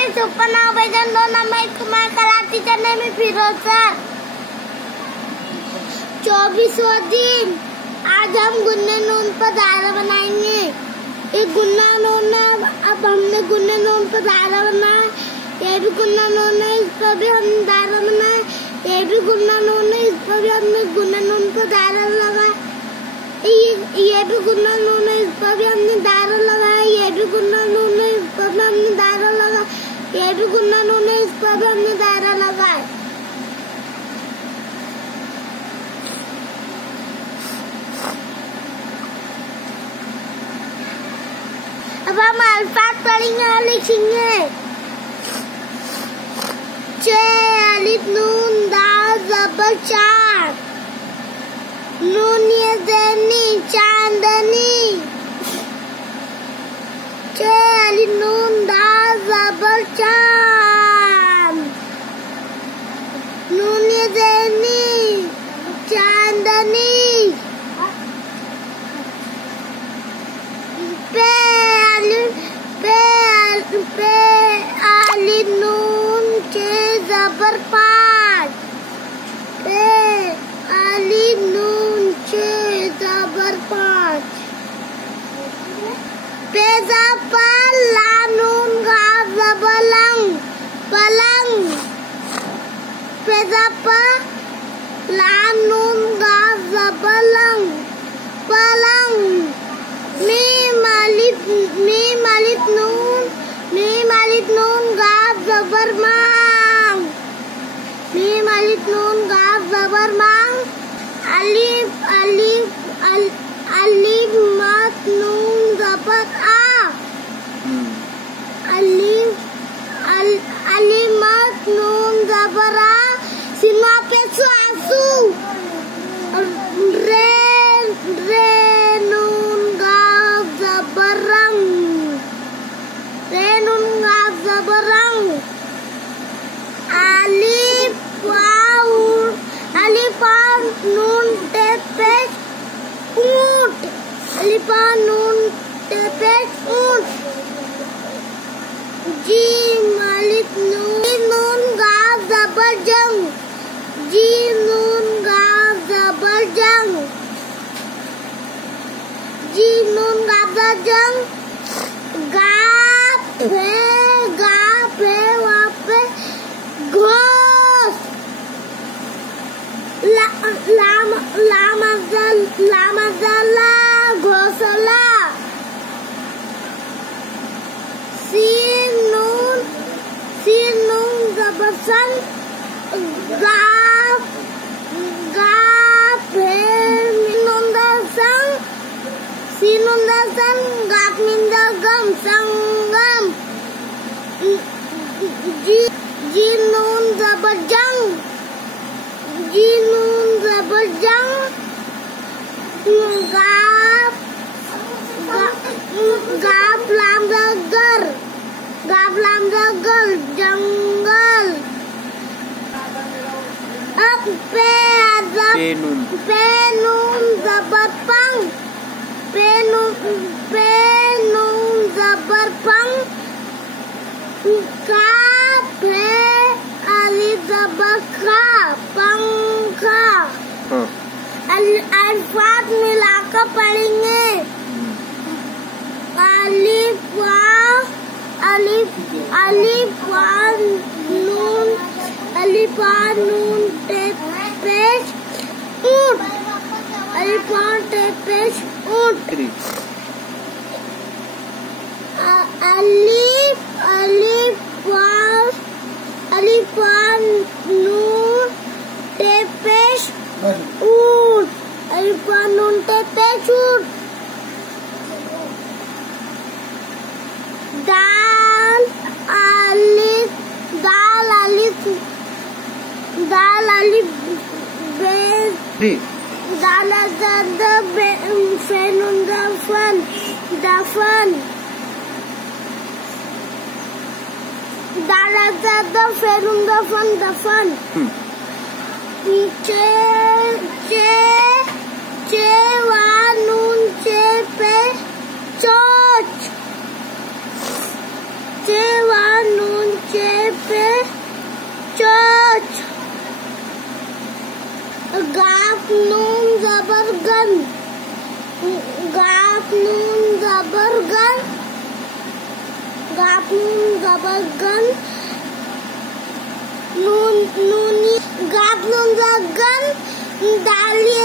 पे सुपर नाव basin 2 number Kumar Karachi Chennai में Firoz sir. 24वां दिन। आज हम गुन्ने नून पर दायरा बनाएंगे। ये गुन्ना नून है, अब हमने गुन्ने नून पर दायरा बनाया। ये भी गुन्ना नून है, इस पर भी हमने दायरा बनाया। ये भी गुन्ना नून है, इस पर भी हमने गुन्ने नून पर दायरा लगाया। ये भी गुन्ना नून है, इस पर भी हमने दायरा लगाया। ये भी गुन्ना नून है, इस पर भी हमने दायरा लगाया। ये भी गुन्ना नून है, इस पर भी हमने दायरा लगाया। अब हम अल्फाज पढ़ेंगे और लिखेंगे। चे अलिफ नून दाल ज़बर चार, नून ये ज़ैनी चांदनी। चे अलिफ नून दाल ज़बर चार, नून ये ज़ैनी चांदनी। पे अलिफ नून के ज़बर पाँच, पे अलिफ नून के ज़बर पाँच। पे ज़बर लाम नून गाफ ज़बर लंग पलंग। पे ज़बर लाम नून गाफ ज़बर लंग पलंग। मीम अलिफ नून गाफ ज़बर मांग, मीम अलिफ नून गाफ ज़बर मांग। अलिफ मत नून ज़बर आ, अलिफ मत नून ज़बर आ। सीमा पे आंसू। रे नून गाफ ज़बर रंग, रे नून गाफ ज़बर रंग। अलिफ नून ते पेश ऊंट, अलिफ नून ते पेश ऊंट। जीम अलिफ नून गाफ ज़बर जंग, जीम नून गाफ ज़बर जंग, जीम नून गाफ ज़बर जंग। गाफ है वहाँ पे घोष। लाम अज़ला घोसला। सीन नून ज़बर सन। गाफ है नून दर संग, सीन नून दर संग गाफ मिंदर गम संगम। जी नून ज़बर जंग, जी नून ज़बर जंग। गाफ लाम ज़गर, गाफ लाम ज़गर जंगल। अब पे नून ज़बर पंग, पे नून ज़बर पंग। काफ है अलिफ ज़बर खा, पंखा। अल्फाज मिलाकर पढ़ेंगे। अलिफ नून ते पेश ऊंट, अलिफ ते पेश ऊंट। अलिफ नून ते पेश ऊंट, अलिफ नून ते पेश ऊंट। दाल दफन। दफन। नून चे पे चोच, नून नून जबर गन, गाफ नून जबर गन, गाफ नून जबर गन, नूनी गाफ नून जबर गन, दाली